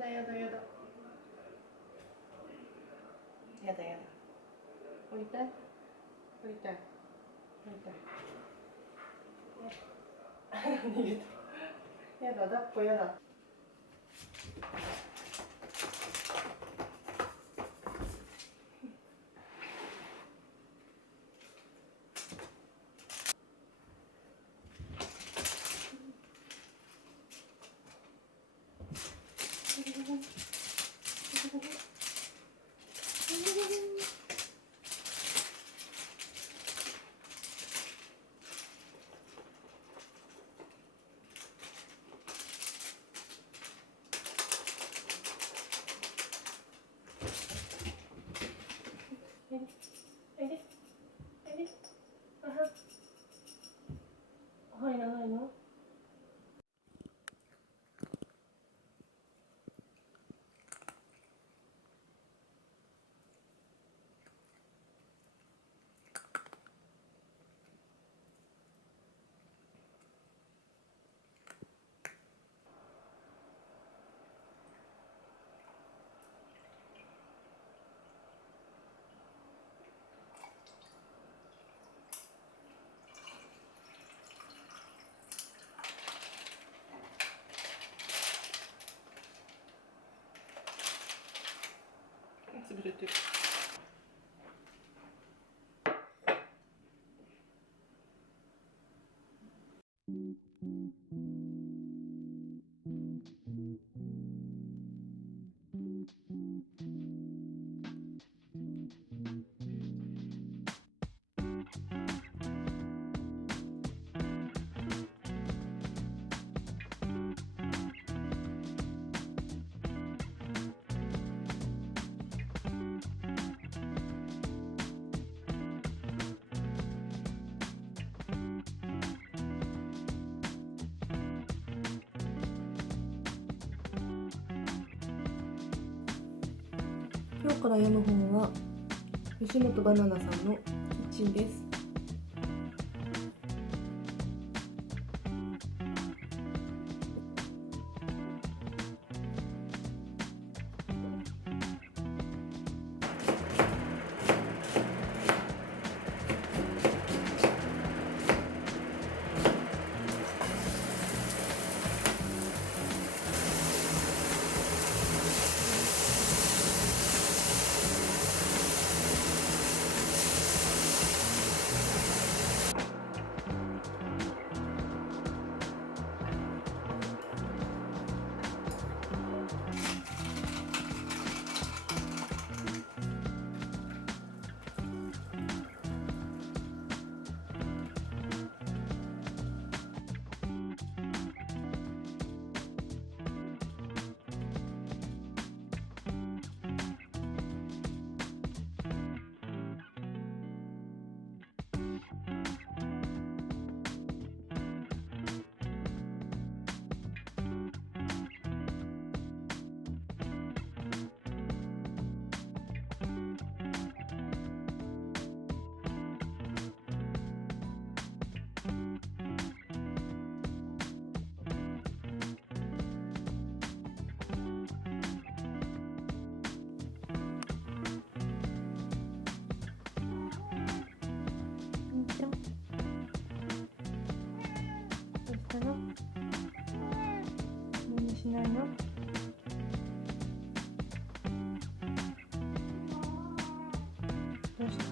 だやだやだやだやだ、降りたい降りたい降りたい逃げた。やだ、抱っこやだ。入らないの？潰れてる。今日から読む本は吉本ばななさんのキッチンです。どうしたの？何しないの？どうしたの？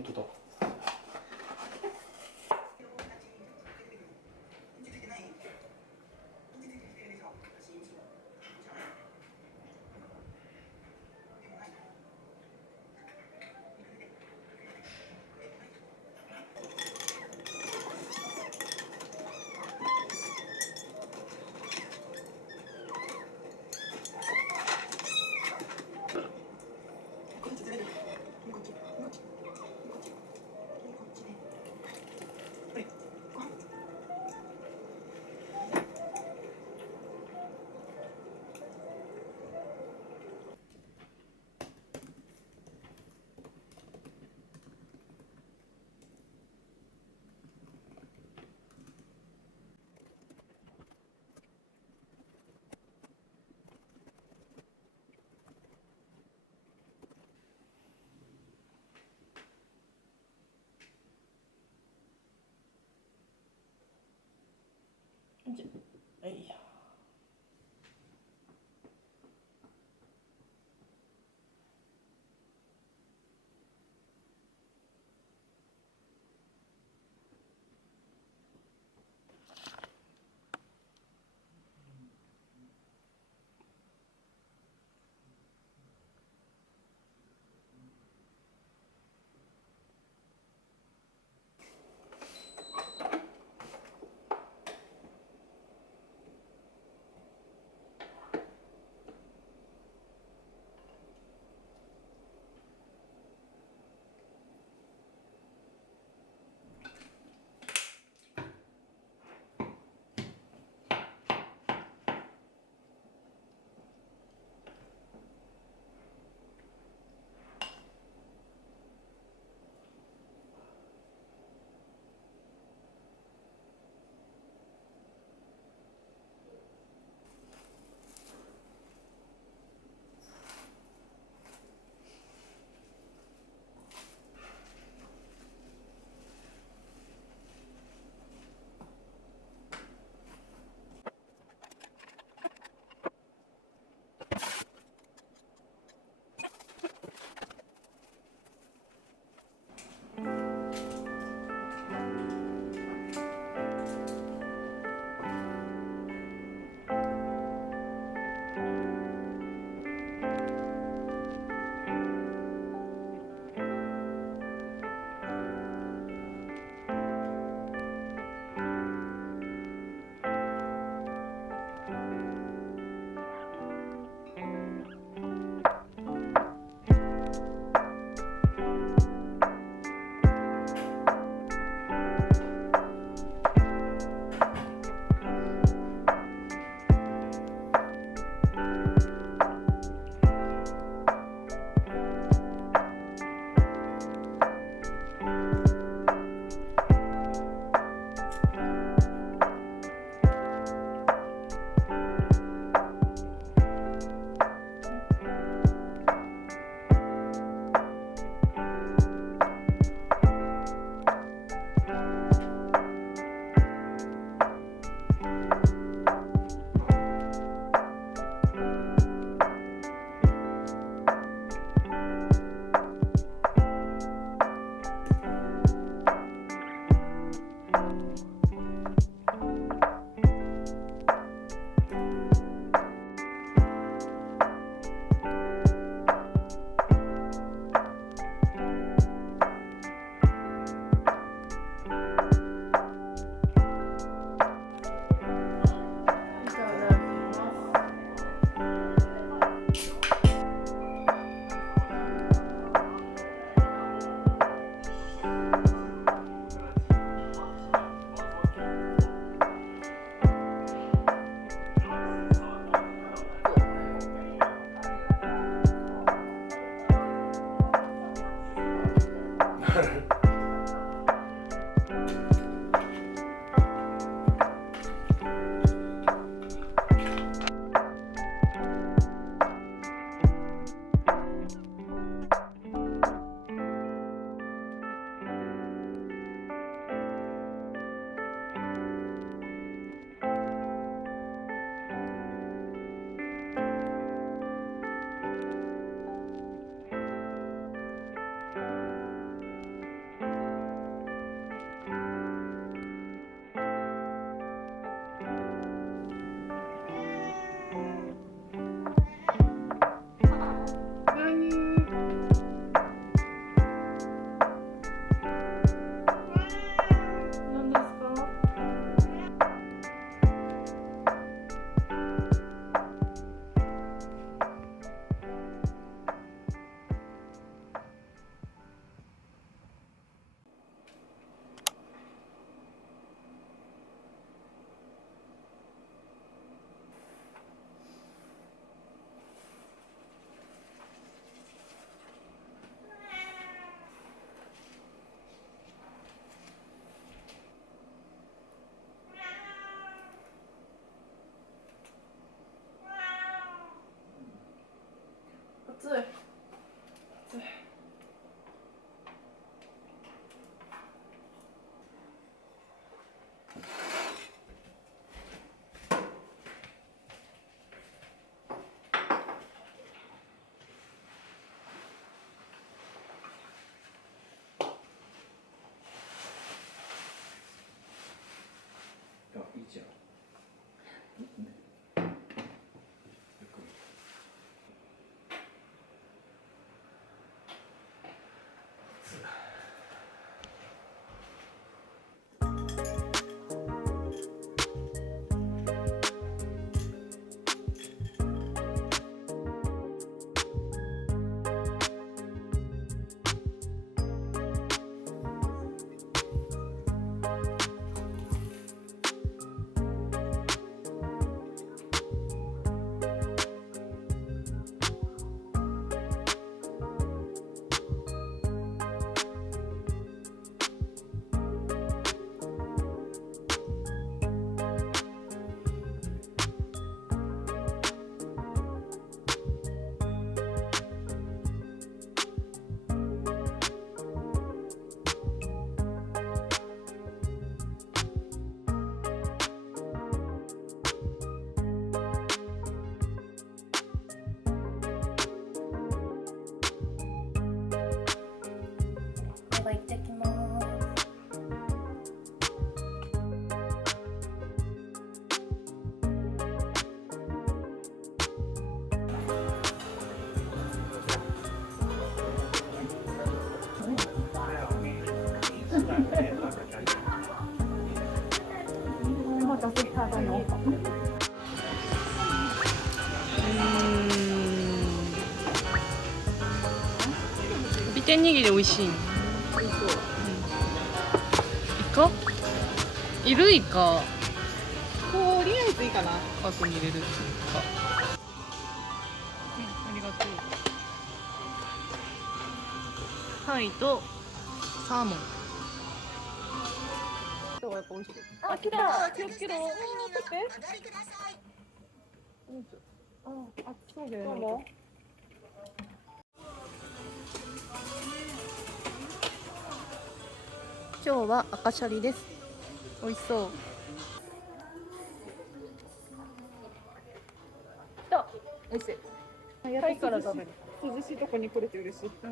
本当だ。はい。天握り美味しい。美味しそう。イカ？いるイカ。とりあえずいいかな。カートに入れるイカ。ありがとう。はいとサーモン。今日はやっぱ美味しい。あ、来た。気をつけろ。取って。あ、熱そうだよね。今日は赤シャリです。美味しそう。あ、美味しい。タイから食べる。涼しいとこに来れて嬉しい。な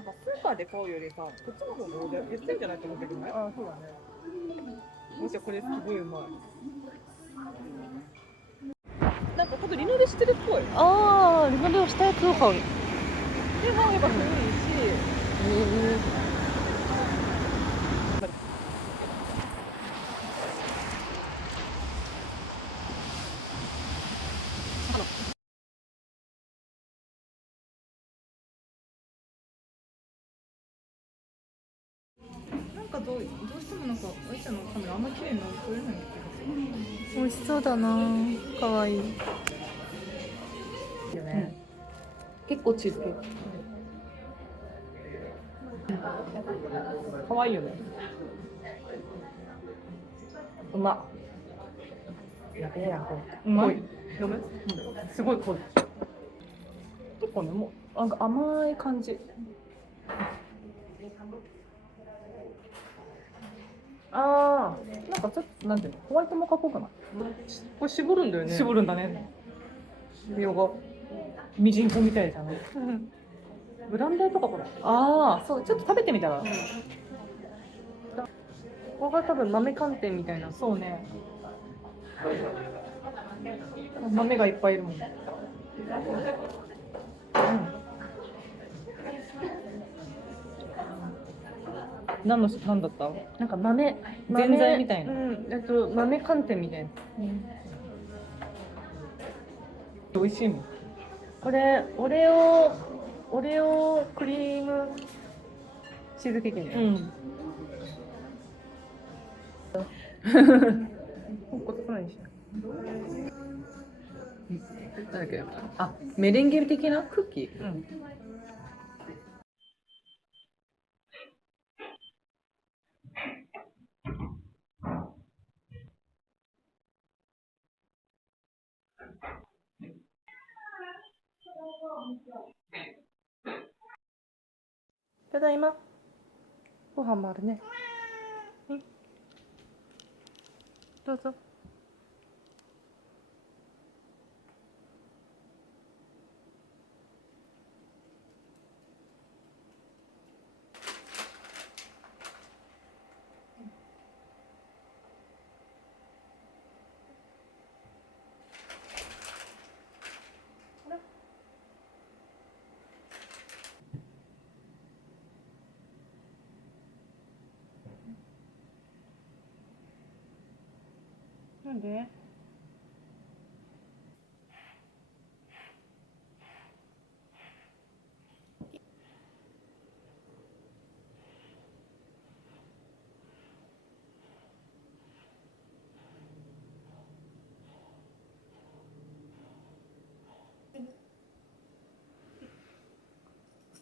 んかスーパーで買うよりさ、こっちの方が安いんじゃないと思ったけどね。あ、そうだね。もしこれすごいうまい。なんか多分リノベしてるっぽい。ああ、リノベをしたやつを買う。でもやっぱ古いし。なんかどうしてもなんかあいちゃんのカメラあんま綺麗に撮れないんだけど。美味しそうだな。可愛い。結構チーズケーキ。可愛いよね。うまっ。やべえやん、これ。うまい。飲む？すごい濃い。結構ね、もうなんか甘い感じ。ああ、なんかちょっとなんていうの、ホワイトモカっぽくない？これ絞るんだよね。絞るんだね。色がミジンコみたいじゃない？ブランデーとかこれ。ああ、そう、ちょっと食べてみたら。ここが多分豆寒天みたいな。そうね。豆がいっぱいいるもん。何だった？なんか豆ぜんざいみたいな。豆寒天みたいな。美味しいもん。これオレオクリームチーズケーキね。うん。こつかないし。なんだっけ？あ、メレンゲ的なクッキー。うん。ただいま。ご飯もあるね。どうぞ。なんで？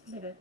食べる？